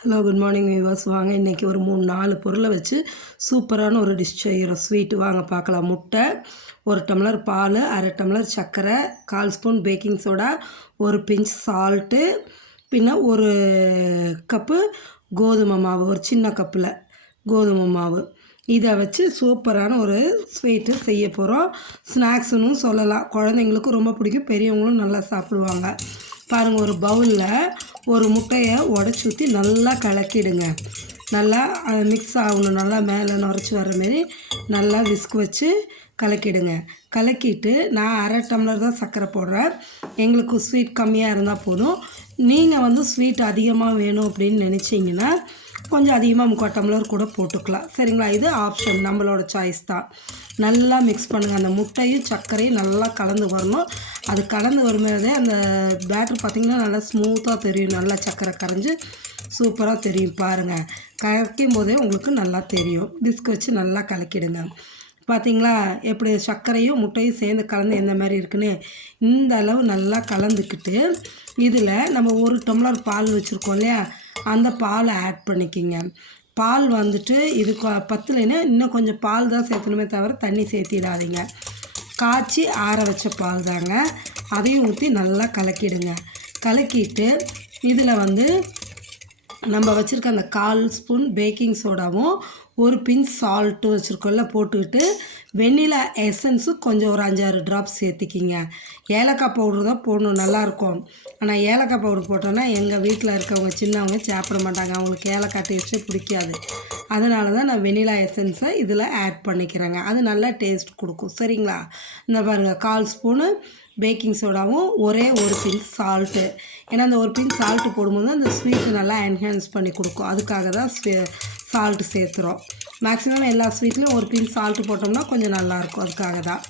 Hello good morning viewers. வாங்க இன்றைக்கி ஒரு 3-4 பொருளை வச்சு சூப்பரான ஒரு டிஷ் செய்கிறோம். ஸ்வீட்டு வாங்க பார்க்கலாம். முட்டை, 1 டம்ளர் பால், 1/2 டம்ளர் சர்க்கரை, 1/4 ஸ்பூன் பேக்கிங் சோடா, ஒரு பிஞ்ச் சால்ட்டு, பின்ன ஒரு கப்பு கோதுமை மாவு, ஒரு சின்ன கப்பில் கோதுமை மாவு. இதை வச்சு சூப்பரான ஒரு ஸ்வீட்டு செய்ய போகிறோம். ஸ்நாக்ஸுன்னு சொல்லலாம். குழந்தைங்களுக்கும் ரொம்ப பிடிக்கும், பெரியவங்களும் நல்லா சாப்பிடுவாங்க. பாருங்கள், ஒரு பவுலில் ஒரு முட்டையை உடச்சி ஊற்றி நல்லா கலக்கிடுங்க. நல்லா மிக்ஸ் ஆகணும். நல்லா மேலே நுரைச்சி வர மாரி நல்லா விஸ்க் வச்சு கலக்கிடுங்க. கலக்கிட்டு நான் 1/2 டம்ளர் தான் சர்க்கரை போடுறேன். எங்களுக்கு ஸ்வீட் கம்மியாக இருந்தால் போதும். நீங்கள் ஸ்வீட் அதிகமாக வேணும் அப்படின்னு நினச்சிங்கன்னா கொஞ்சம் அதிகமாக 3/4 டம்ளர் கூட போட்டுக்கலாம். சரிங்களா? இது ஆப்ஷன், நம்மளோட சாய்ஸ் தான். நல்லா மிக்ஸ் பண்ணுங்கள். அந்த முட்டையும் சர்க்கரையும் நல்லா கலந்து வரணும். அது கலந்து வரும்போதே அந்த பேட்டர் பார்த்திங்கன்னா நல்லா ஸ்மூத்தாக தெரியும். நல்லா சர்க்கரை கரைஞ்சி சூப்பராக தெரியும். பாருங்கள், கலக்கும் போதே உங்களுக்கு நல்லா தெரியும். விஸ்க் வச்சு நல்லா கலக்கிடுங்க. பார்த்திங்களா எப்படி சர்க்கரையும் முட்டையும் சேர்ந்து கலந்து எந்த மாதிரி இருக்குன்னு? இந்த அளவு நல்லா கலந்துக்கிட்டு இதில் நம்ம 1 டம்ளர் பால் வச்சுருக்கோம் இல்லையா, அந்த பாலை ஆட் பண்ணிக்கிங்க. பால் இது பத்தலைன்னா இன்னும் கொஞ்சம் பால் தான் சேர்க்கணுமே தவிர தண்ணி சேர்த்திடாதீங்க. காய்ச்சி ஆற வச்ச பால் தாங்க. அதையும் ஊற்றி நல்லா கலக்கிடுங்க. கலக்கிட்டு இதில் நம்ம வச்சுருக்க அந்த 1/4 ஸ்பூன் பேக்கிங் சோடாவும் ஒரு பிஞ்ச் சால்ட்டும் வச்சுருக்கோம்ல போட்டுக்கிட்டு வெண்ணிலா எசன்ஸும் கொஞ்சம் ஒரு 5-6 ட்ராப்ஸ் சேர்த்திக்கிங்க. ஏலக்காய் பவுட்ரு தான் போடணும், நல்லாயிருக்கும். ஆனால் ஏலக்காய் பவுடர் போட்டோன்னா எங்கள் வீட்டில் இருக்கவங்க சின்னவங்க சாப்பிட மாட்டாங்க. அவங்களுக்கு ஏலக்காய் டேஸ்ட்டே பிடிக்காது. அதனால தான் நான் வெண்ணிலா எசன்ஸை இதில் ஆட் பண்ணிக்கிறேங்க. அது நல்லா டேஸ்ட் கொடுக்கும். சரிங்களா? இந்த பாருங்கள், 1/4 ஸ்பூனு பேக்கிங் சோடாவும் ஒரே ஒரு பிஞ்ச் சால்ட்டு. ஏன்னா அந்த ஒரு பிஞ்ச் சால்ட்டு போடும்போது அந்த ஸ்வீட்டு நல்லா என்ஹான்ஸ் பண்ணி கொடுக்கும். அதுக்காக தான் சால்ட்டு சேர்த்துறோம். மேக்ஸிமம் எல்லா ஸ்வீட்லேயும் ஒரு பிஞ்ச் சால்ட்டு போட்டோம்னா கொஞ்சம் நல்லாயிருக்கும். அதுக்காக தான்.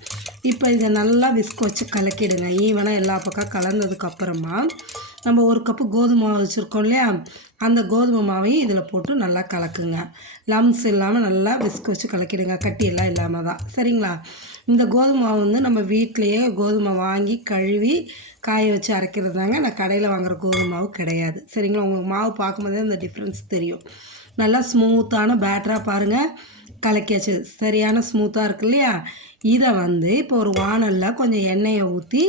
இப்போ இதை நல்லா விஸ்க் வச்சு கலக்கிடுங்க. ஈவனாக எல்லா பக்கம் கலந்ததுக்கப்புறமா நம்ம 1 கப்பு கோதுமை மாவு வச்சுருக்கோம் இல்லையா, அந்த கோதுமை மாவையும் இதில் போட்டு நல்லா கலக்குங்க. லம்ஸ் இல்லாமல் நல்லா விஸ்க் வச்சு கலக்கிடுங்க. கட்டியெல்லாம் இல்லாமல் தான். சரிங்களா? இந்த கோதுமை மாவு நம்ம வீட்டிலையே கோதுமை வாங்கி கழுவி காய வச்சு அரைக்கிறது தாங்க. நான் கடையில் வாங்குகிற கோதுமை மாவு கிடையாது. சரிங்களா? உங்களுக்கு மாவு பார்க்கும்போதே அந்த டிஃப்ரென்ஸ் தெரியும். நல்லா ஸ்மூத்தான பேட்டராக பாருங்கள் கலக்கியாச்சு. சரியான ஸ்மூத்தாக இருக்கு இல்லையா? இதை இப்போ ஒரு வானலில் கொஞ்சம் எண்ணெயை ஊற்றி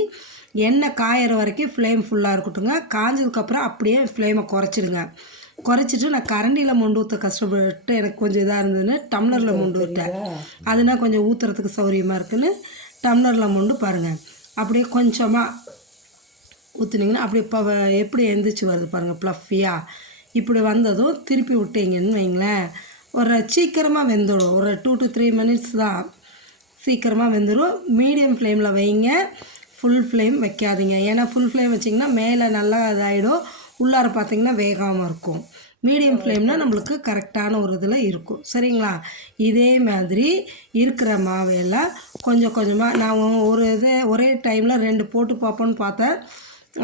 எண்ணெய் காயிற வரைக்கும் ஃப்ளேம் ஃபுல்லாக இருக்கட்டுங்க. காஞ்சதுக்கப்புறம் அப்படியே ஃப்ளேமை குறைச்சிடுங்க. குறைச்சிட்டு நான் கரண்டியில் மொண்டு ஊற்ற கஷ்டப்பட்டு எனக்கு கொஞ்சம் இதாக இருந்ததுன்னு டம்ளரில் மொண்டு விட்டேன். அதுனா கொஞ்சம் ஊற்றுறதுக்கு சௌகரியமாக இருக்குதுன்னு டம்ளரில் மொண்டு பாருங்கள். அப்படியே கொஞ்சமாக ஊற்றுனீங்கன்னா அப்படியே இப்போ எப்படி எந்திரிச்சு வருது பாருங்கள், ப்ளஃபியாக. இப்படி வந்ததும் திருப்பி விட்டீங்கன்னு வைங்களேன், ஒரு சீக்கிரமாக வெந்துடும். ஒரு 2 to 3 மினிட்ஸ் தான், சீக்கிரமாக வெந்துடும். மீடியம் ஃப்ளேமில் வைங்க, ஃபுல் ஃப்ளேம் வைக்காதீங்க. ஏன்னா ஃபுல் ஃப்ளேம் வச்சிங்கன்னா மேலே நல்லா இதாகிடும், உள்ளார பார்த்திங்கன்னா வேகாமல் இருக்கும். மீடியம் ஃப்ளேம்னால் நம்மளுக்கு கரெக்டான ஒரு இதில் இருக்கும். சரிங்களா? இதே மாதிரி இருக்கிற மாவையெல்லாம் கொஞ்சம் கொஞ்சமாக நான் ஒரே டைமில் 2 போட்டு பார்ப்போன்னு பார்த்தேன்.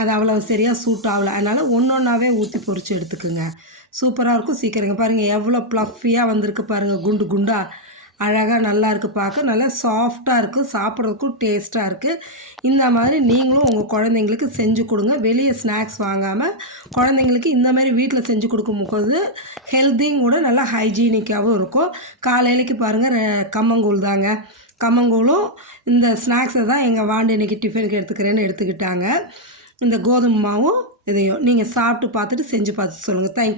அது அவ்வளோ சரியாக சூட் ஆகலை. அதனால் ஒன்றொன்றாவே ஊற்றி பொரித்து எடுத்துக்குங்க. சூப்பராக இருக்கும். சீக்கிரங்க பாருங்கள் எவ்வளோ ப்ளஃபியாக வந்திருக்கு பாருங்கள். குண்டு குண்டாக அழகாக நல்லா இருக்குது. பார்க்க நல்லா சாஃப்டாக இருக்குது. சாப்பிட்றதுக்கும் டேஸ்ட்டாக இருக்குது. இந்த மாதிரி நீங்களும் உங்கள் குழந்தைங்களுக்கு செஞ்சு கொடுங்க. வெளியே ஸ்நாக்ஸ் வாங்காமல் குழந்தைங்களுக்கு இந்த மாதிரி வீட்டில் செஞ்சு கொடுக்கும்போது ஹெல்த்தியும் கூட நல்லா ஹைஜீனிக்காகவும் இருக்கும். காலையிலைக்கு பாருங்கள் கம்மங்கூழ் தாங்க. கம்மங்கூழும் இந்த ஸ்நாக்ஸை தான் எங்கள் வாண்டு இன்றைக்கி டிஃபனுக்கு எடுத்துக்கிறேன்னு எடுத்துக்கிட்டாங்க. இந்த கோதுமை மாவும் இதையும் நீங்கள் சாப்பிட்டு பார்த்துட்டு செஞ்சு பார்த்துட்டு சொல்லுங்கள். தேங்க்யூ.